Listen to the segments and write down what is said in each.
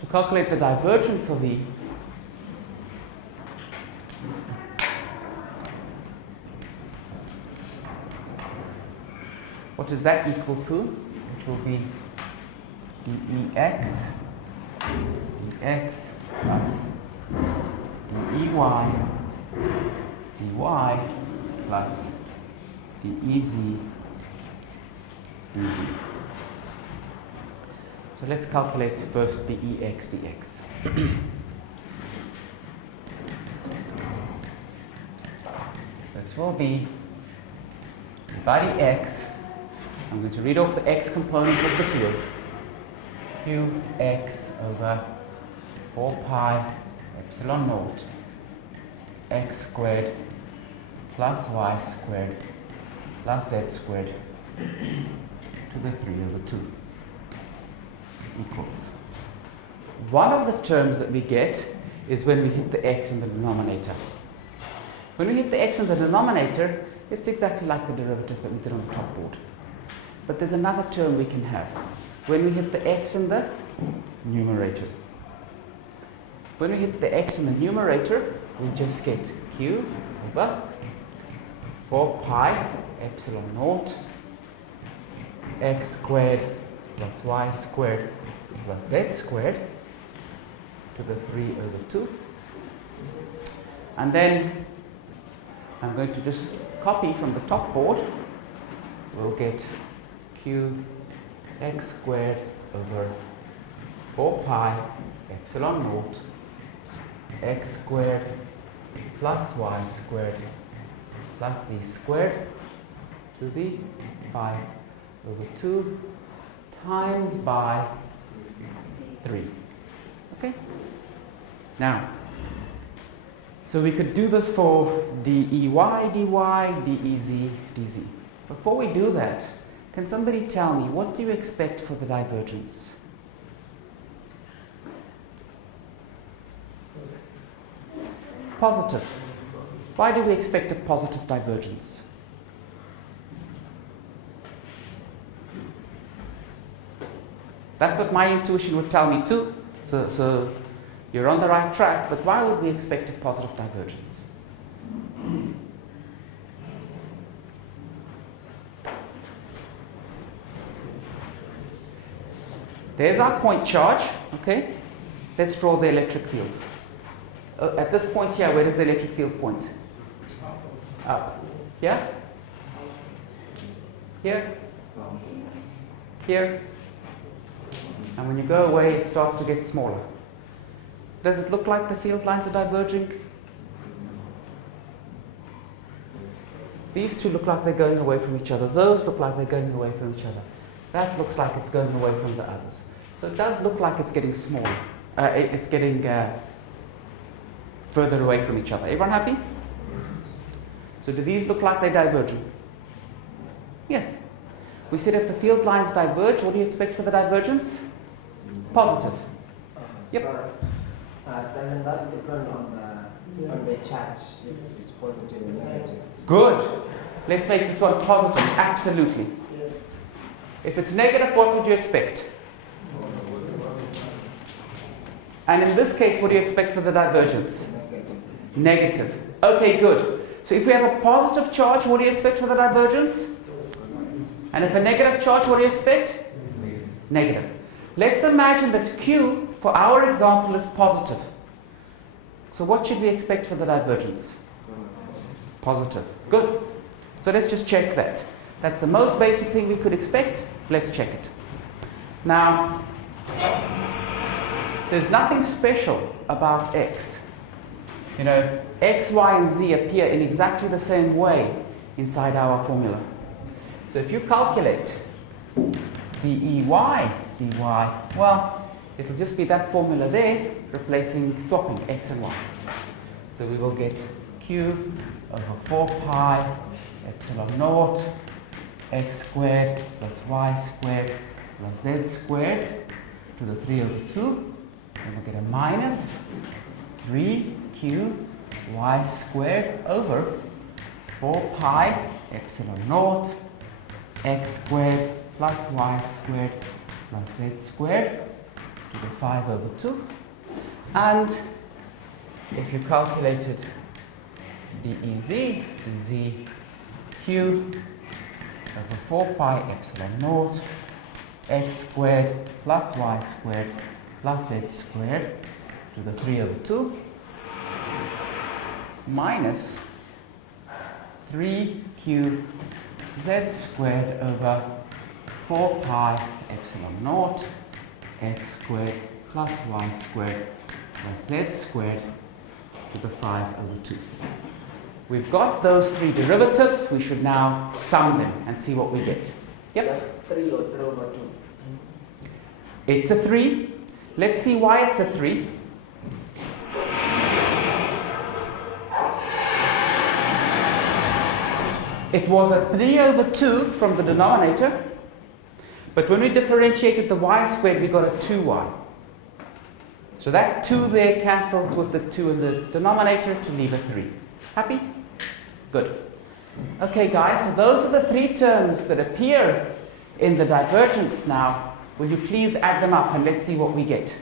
to calculate the divergence of E, what is that equal to? It will be dEx plus dy plus dEz dz. So let's calculate first dEx dx. This will be by dx. I'm going to read off the x component of the field. Qx over 4 pi epsilon naught x squared plus y squared plus z squared to the 3 over 2 equals. One of the terms that we get is when we hit the x in the denominator. When we hit the x in the denominator, it's exactly like the derivative that we did on the top board. But there's another term we can have when we hit the x in the numerator. When we hit the x in the numerator, we just get q over 4 pi epsilon naught x squared plus y squared plus z squared to the 3 over 2. And then I'm going to just copy from the top board. We'll get q x squared over 4 pi epsilon naught x squared plus y squared plus z squared to the 5 over 2 times by 3. Okay? Now, so we could do this for dEy, dy, dEz, dz. Before we do that, can somebody tell me, what do you expect for the divergence? Positive. Why do we expect a positive divergence? That's what my intuition would tell me too. So you're on the right track, but why would we expect a positive divergence? There's our point charge, okay? Let's draw the electric field. At this point here, where does the electric field point? Up. Yeah? Here? Here? And when you go away, it starts to get smaller. Does it look like the field lines are diverging? These two look like they're going away from each other. Those look like they're going away from each other. That looks like it's going away from the others. So it does look like it's getting smaller. It's getting further away from each other. Everyone happy? So do these look like they're diverging? Yes. We said if the field lines diverge, what do you expect for the divergence? Positive. Yep. Sorry. Doesn't that depend on the charge, if it's positive or negative? Good. Let's make this one positive. Absolutely. If it's negative, what would you expect? And in this case, what do you expect for the divergence? Negative. Okay, good. So if we have a positive charge, what do you expect for the divergence? And if a negative charge, what do you expect? Negative. Let's imagine that Q, for our example, is positive. So what should we expect for the divergence? Positive. Good. So let's just check that. That's the most basic thing we could expect. Let's check it. Now, there's nothing special about x. You know, x, y, and z appear in exactly the same way inside our formula. So if you calculate dEy, dy, well, it'll just be that formula there, swapping x and y. So we will get q over 4 pi epsilon naught x squared plus y squared plus z squared to the 3 over 2. And we'll get a minus 3q y squared over 4 pi epsilon naught x squared plus y squared plus z squared to the 5 over 2. And if you calculated dz q over 4 pi epsilon naught x squared plus y squared plus z squared to the 3 over 2 minus 3q z squared over 4 pi epsilon naught x squared plus y squared plus z squared to the 5 over 2. We've got those three derivatives. We should now sum them and see what we get. Yep? 3 over 2. It's a 3. Let's see why it's a 3. It was a 3 over 2 from the denominator, but when we differentiated the y squared, we got a 2y. So that 2 there cancels with the 2 in the denominator to leave a 3. Happy? Good. Okay, guys, so those are the three terms that appear in the divergence now. Will you please add them up and let's see what we get?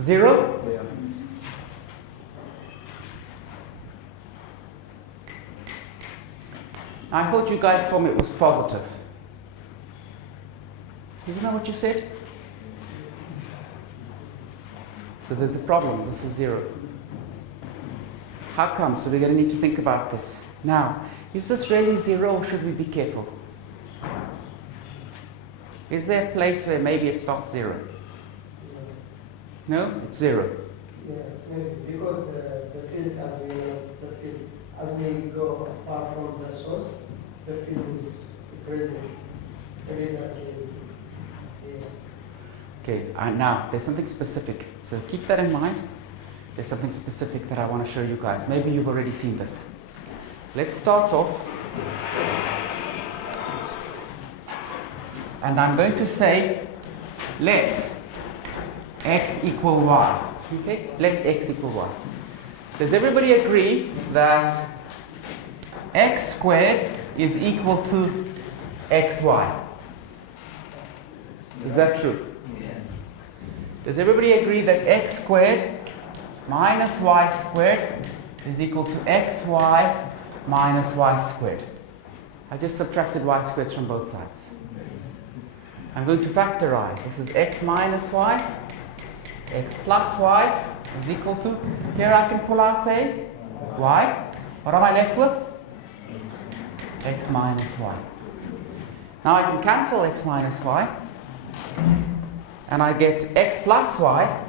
Zero? Yeah. I thought you guys told me it was positive. Did you know what you said? So there's a problem. This is 0. How come? So we're going to need to think about this. Now, is this really 0 or should we be careful? Is there a place where maybe it's not 0? No? It's 0. Yes, maybe because the field, as we know, the field, as we go far from the source, the field is increasing. Okay, now there's something specific. So keep that in mind. There's something specific that I want to show you guys. Maybe you've already seen this. Let's start off. And I'm going to say, let x equal y. Okay? Let x equal y. Does everybody agree that x squared is equal to xy? Is that true? Yes. Does everybody agree that x squared minus y squared is equal to xy minus y squared? I just subtracted y squared from both sides. I'm going to factorize. This is x minus y. X plus y is equal to, here I can pull out a y. What am I left with? X minus y. Now I can cancel x minus y. And I get x plus y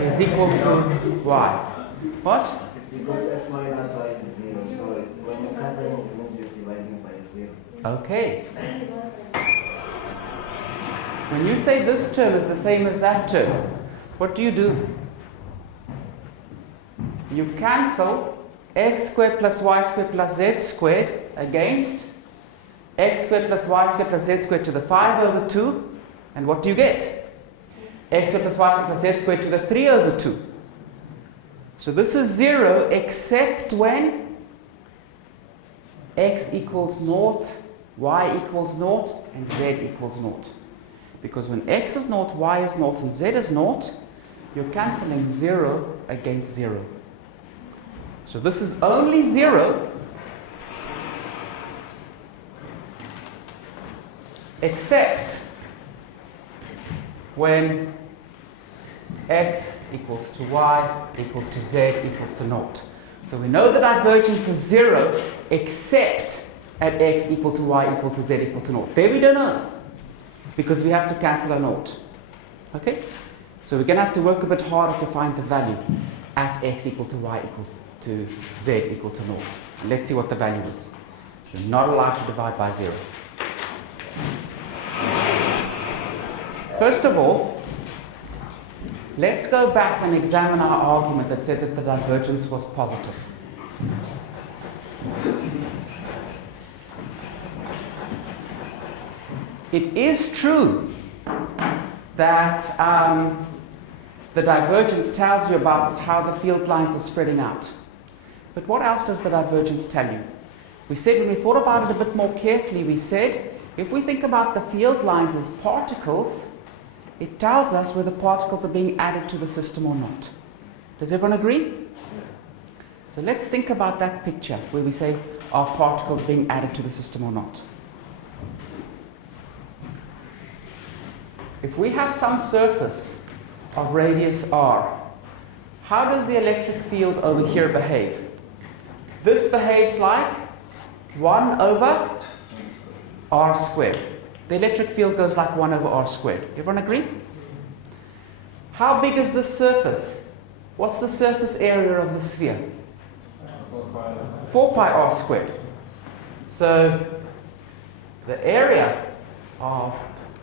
is equal to y. What? It's because x minus y is 0. So when you cancel it, it means you're dividing by 0. Okay. When you say this term is the same as that term, what do? You cancel x squared plus y squared plus z squared against x squared plus y squared plus z squared to the 5 over 2. And what do you get? X squared plus y squared plus z squared to the 3 over 2. So this is 0 except when x equals 0 y equals 0 and z equals 0. Because when x is 0, y is 0 and z is 0, you're cancelling 0 against 0. So this is only 0 except when x equals to y equals to z equals to 0. So we know the divergence is 0 except at x equal to y equal to z equal to 0. There we don't know because we have to cancel a 0. Okay? So we're going to have to work a bit harder to find the value at x equal to y equal to z equal to 0. And let's see what the value is. We're not allowed to divide by 0. First of all, let's go back and examine our argument that said that the divergence was positive. It is true that the divergence tells you about how the field lines are spreading out. But what else does the divergence tell you? We said when we thought about it a bit more carefully, we said if we think about the field lines as particles, it tells us whether particles are being added to the system or not. Does everyone agree? So let's think about that picture where we say, are particles being added to the system or not? If we have some surface of radius r, how does the electric field over here behave? This behaves like 1 over r squared. The electric field goes like 1 over r squared. Everyone agree? How big is this surface? What's the surface area of the sphere? 4 pi r squared. So the area of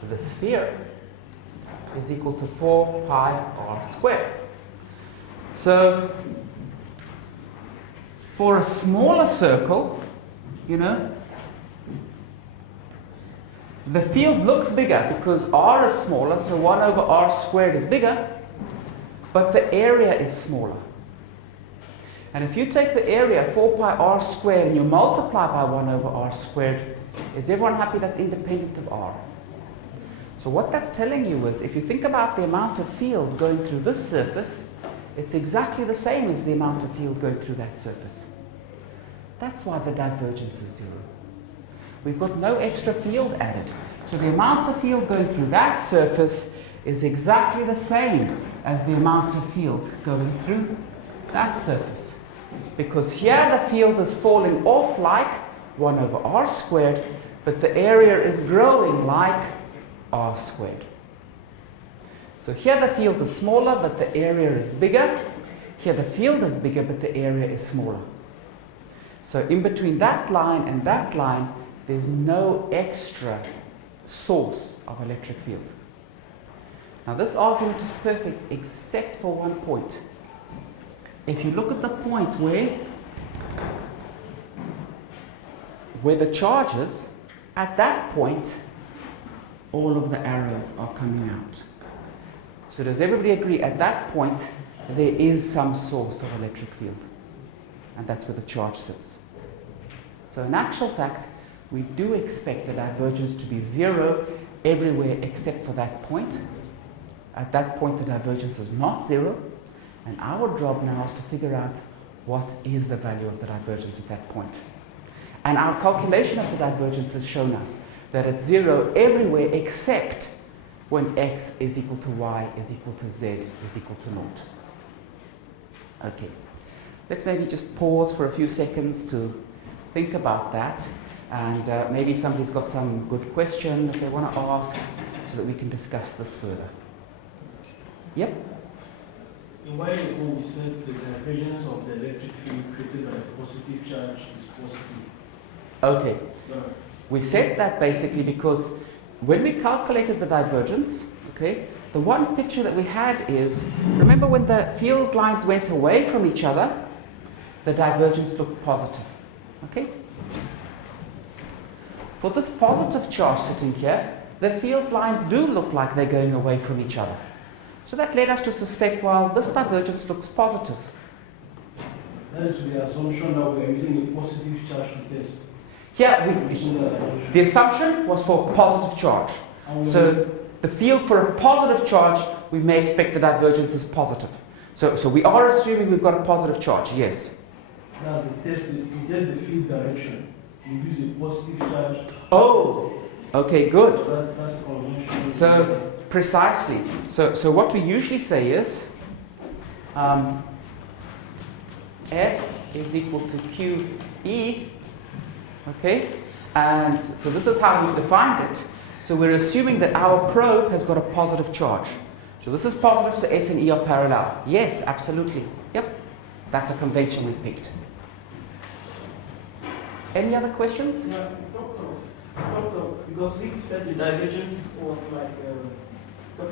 the sphere is equal to 4 pi r squared. So for a smaller circle, you know, the field looks bigger because r is smaller, so 1 over r squared is bigger, but the area is smaller. And if you take the area, 4 pi r squared, and you multiply by 1 over r squared, is everyone happy that's independent of r? So what that's telling you is, if you think about the amount of field going through this surface, it's exactly the same as the amount of field going through that surface. That's why the divergence is 0. We've got no extra field added. So the amount of field going through that surface is exactly the same as the amount of field going through that surface. Because here the field is falling off like 1 over r squared, but the area is growing like r squared. So here the field is smaller, but the area is bigger. Here the field is bigger, but the area is smaller. So in between that line and that line, there's no extra source of electric field. Now this argument is perfect except for one point. If you look at the point where the charge is, at that point, all of the arrows are coming out. So does everybody agree at that point there is some source of electric field? And that's where the charge sits. So in actual fact, we do expect the divergence to be 0 everywhere except for that point. At that point, the divergence is not 0. And our job now is to figure out what is the value of the divergence at that point. And our calculation of the divergence has shown us that it's 0 everywhere except when x is equal to y is equal to z is equal to 0. Okay. Let's maybe just pause for a few seconds to think about that. And maybe somebody's got some good question that they want to ask so that we can discuss this further. Yep? In while ago, we said the divergence of the electric field created by a positive charge is positive. Okay. We said that basically because when we calculated the divergence, okay, the one picture that we had is, remember when the field lines went away from each other, the divergence looked positive. Okay? For this positive charge sitting here, the field lines do look like they're going away from each other. So that led us to suspect, well, this divergence looks positive. That is the assumption that we are using a positive charge to test. Here, the assumption was for a positive charge. So the field for a positive charge, we may expect the divergence is positive. So we are assuming we've got a positive charge, yes. That's the test. You get the field direction. You use a positive charge. Oh, okay, good. That's conventional. So precisely. So what we usually say is F is equal to QE. Okay, and so this is how we've defined it. So we're assuming that our probe has got a positive charge. So this is positive, so F and E are parallel. Yes, absolutely. Yep, that's a convention we've picked. Any other questions? Yeah, doctor, because we said the divergence was like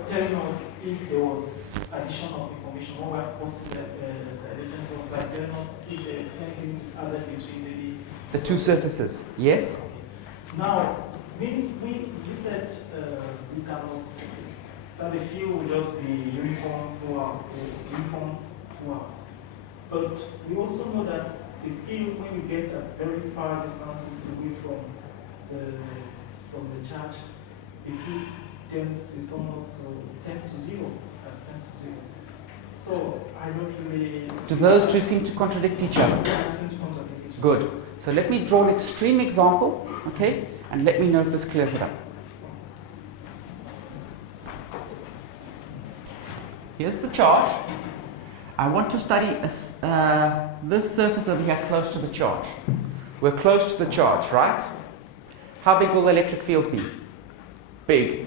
telling us if there was addition of information. What we're supposed to divergence was like telling us if there is anything which is added between the two surfaces. Yes. Now, when you said we cannot, that the field will just be uniform throughout. But we also know that the field, when you get at very far distances away from the charge, the field tends to zero. So I don't really. Do those two seem to contradict each other? Yeah, they seem to contradict each other. Good. So let me draw an extreme example, okay, and let me know if this clears it up. Here's the charge. I want to study this surface over here close to the charge. We're close to the charge, right? How big will the electric field be? Big.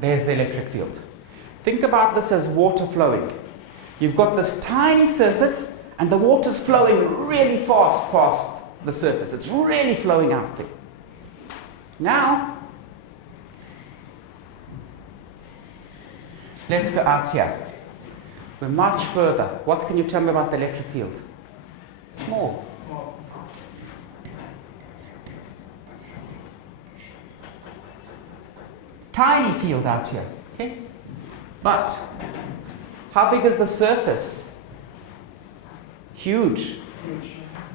There's the electric field. Think about this as water flowing. You've got this tiny surface and the water's flowing really fast past the surface. It's really flowing out there. Now, let's go out here. We're much further. What can you tell me about the electric field? Small. Tiny field out here, okay? But how big is the surface? Huge.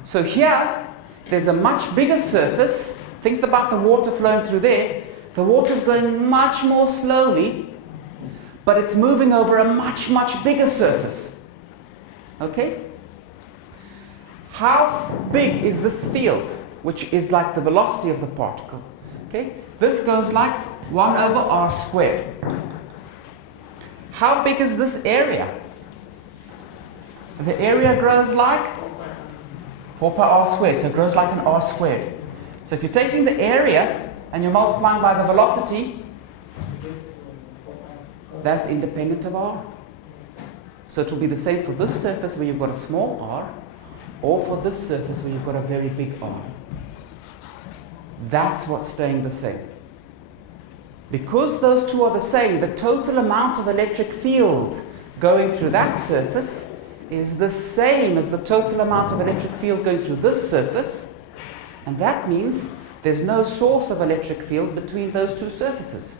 So here, there's a much bigger surface. Think about the water flowing through there. The water's going much more slowly, but it's moving over a much, much bigger surface. Okay? How big is this field, which is like the velocity of the particle? Okay? This goes like 1 over r squared. How big is this area? The area grows like 4 pi r squared, so it grows like an r squared. So if you're taking the area and you're multiplying by the velocity, that's independent of r. So it will be the same for this surface where you've got a small r, or for this surface where you've got a very big r. That's what's staying the same. Because those two are the same, the total amount of electric field going through that surface is the same as the total amount of electric field going through this surface, and that means there's no source of electric field between those two surfaces.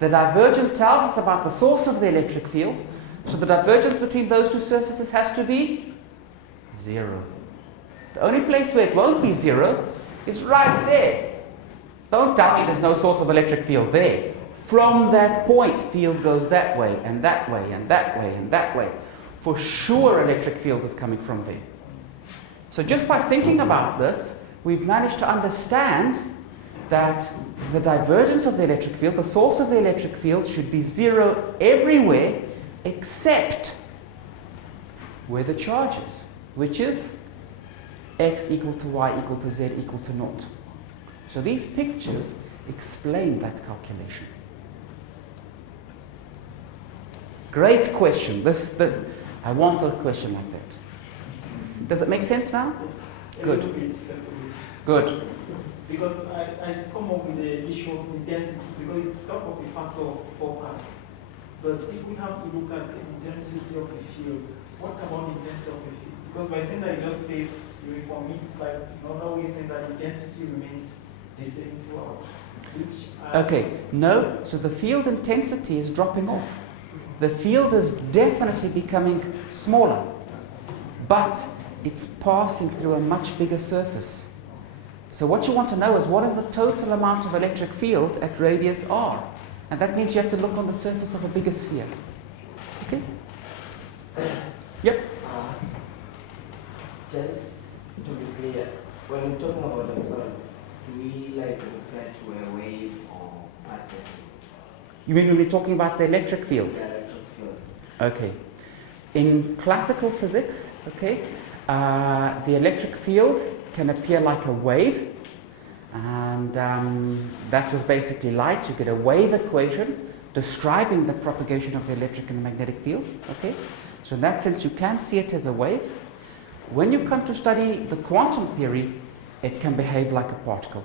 The divergence tells us about the source of the electric field, so the divergence between those two surfaces has to be 0. The only place where it won't be 0 is right there. Don't tell me there's no source of electric field there. From that point, field goes that way, and that way, and that way, and that way. For sure, electric field is coming from there. So just by thinking about this, we've managed to understand that the divergence of the electric field, the source of the electric field, should be 0 everywhere except where the charge is, which is x equal to y equal to z equal to 0. So these pictures explain that calculation. Great question. I want a question like that. Does it make sense now? Good. Good. Because I come up with the issue of intensity, because you talk of a factor of 4 pi. But if we have to look at the intensity of the field, what about the intensity of the field? Because by saying that it just stays uniform, it's like another way saying that intensity remains the same throughout. Okay, no, so the field intensity is dropping off. the field is definitely becoming smaller, but it's passing through a much bigger surface. So what you want to know is, what is the total amount of electric field at radius r? And that means you have to look on the surface of a bigger sphere. Okay? Yep. Just to be clear, when we're talking about the field, do we like refer to a wave or pattern? You mean when we're talking about the electric field? The electric field. Okay. In classical physics, okay, the electric field can appear like a wave, and that was basically light. You get a wave equation describing the propagation of the electric and the magnetic field. Okay, so in that sense you can see it as a wave. When you come to study the quantum theory, it can behave like a particle.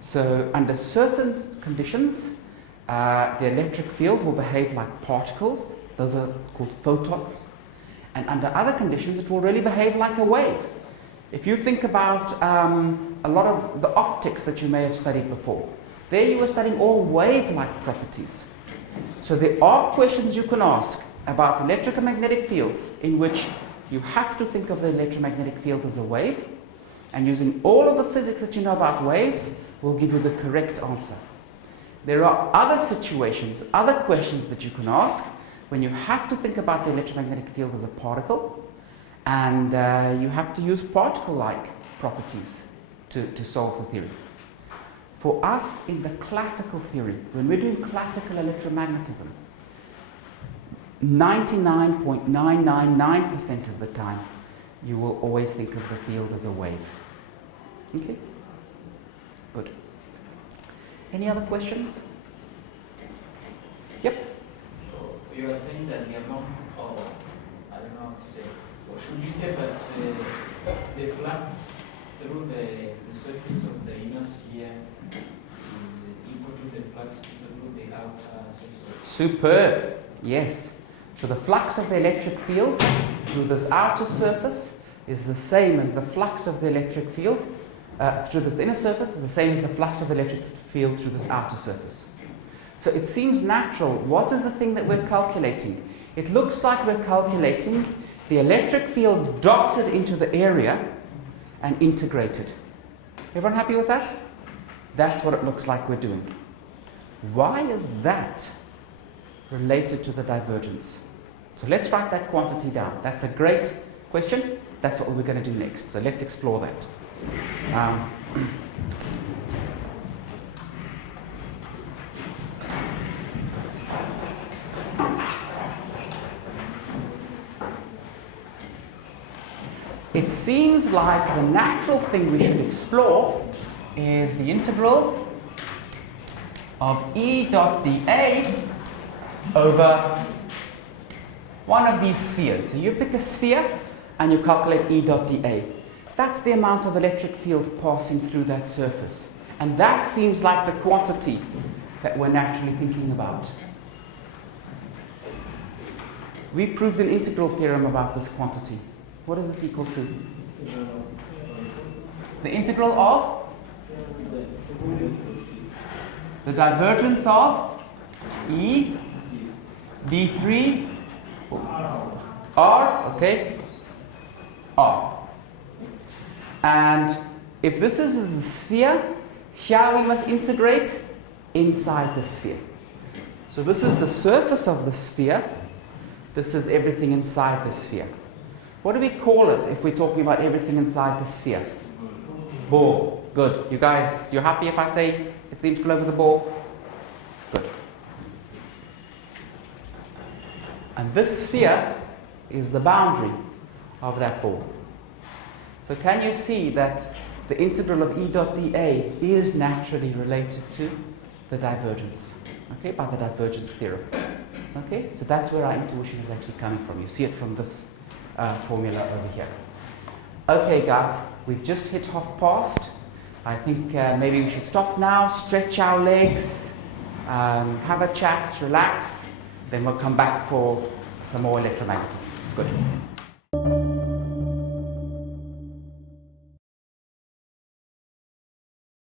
So under certain conditions, the electric field will behave like particles. Those are called photons. And under other conditions, it will really behave like a wave. If you think about a lot of the optics that you may have studied before, there you were studying all wave-like properties. So there are questions you can ask about electric and magnetic fields in which you have to think of the electromagnetic field as a wave, and using all of the physics that you know about waves will give you the correct answer. There are other situations, other questions that you can ask when you have to think about the electromagnetic field as a particle, and you have to use particle-like properties to solve the theory. For us in the classical theory, when we're doing classical electromagnetism, 99.999% of the time, you will always think of the field as a wave. Okay? Good. Any other questions? Yep. So you are saying that the amount of, I don't know how to say, or should you say that the flux through the surface of the inner sphere is equal to the flux through the outer surface? Superb. Yes. So the flux of the electric field through this outer surface is the same as the flux of the electric field through this inner surface, is the same as the flux of the electric field through this outer surface. So it seems natural. What is the thing that we're calculating? It looks like we're calculating the electric field dotted into the area and integrated. Everyone happy with that? That's what it looks like we're doing. Why is that related to the divergence? So let's write that quantity down. That's a great question. That's what we're going to do next. So let's explore that. It seems like the natural thing we should explore is the integral of E dot dA over one of these spheres. So you pick a sphere and you calculate E dot dA. That's the amount of electric field passing through that surface. And that seems like the quantity that we're naturally thinking about. We proved an integral theorem about this quantity. What is this equal to? The integral of? The divergence of E d3 r, okay, r. And if this is the sphere, here we must integrate inside the sphere. So this is the surface of the sphere. This is everything inside the sphere. What do we call it if we're talking about everything inside the sphere? Ball. Good. You guys, you're happy if I say it's the integral over the ball? Good. And this sphere is the boundary of that ball. So can you see that the integral of E dot dA is naturally related to the divergence, okay, by the divergence theorem. Okay, so that's where our intuition is actually coming from. You see it from this formula over here. Okay, guys, we've just hit past. I think maybe we should stop now, stretch our legs, have a chat, relax. Then we'll come back for some more electromagnetism. Good.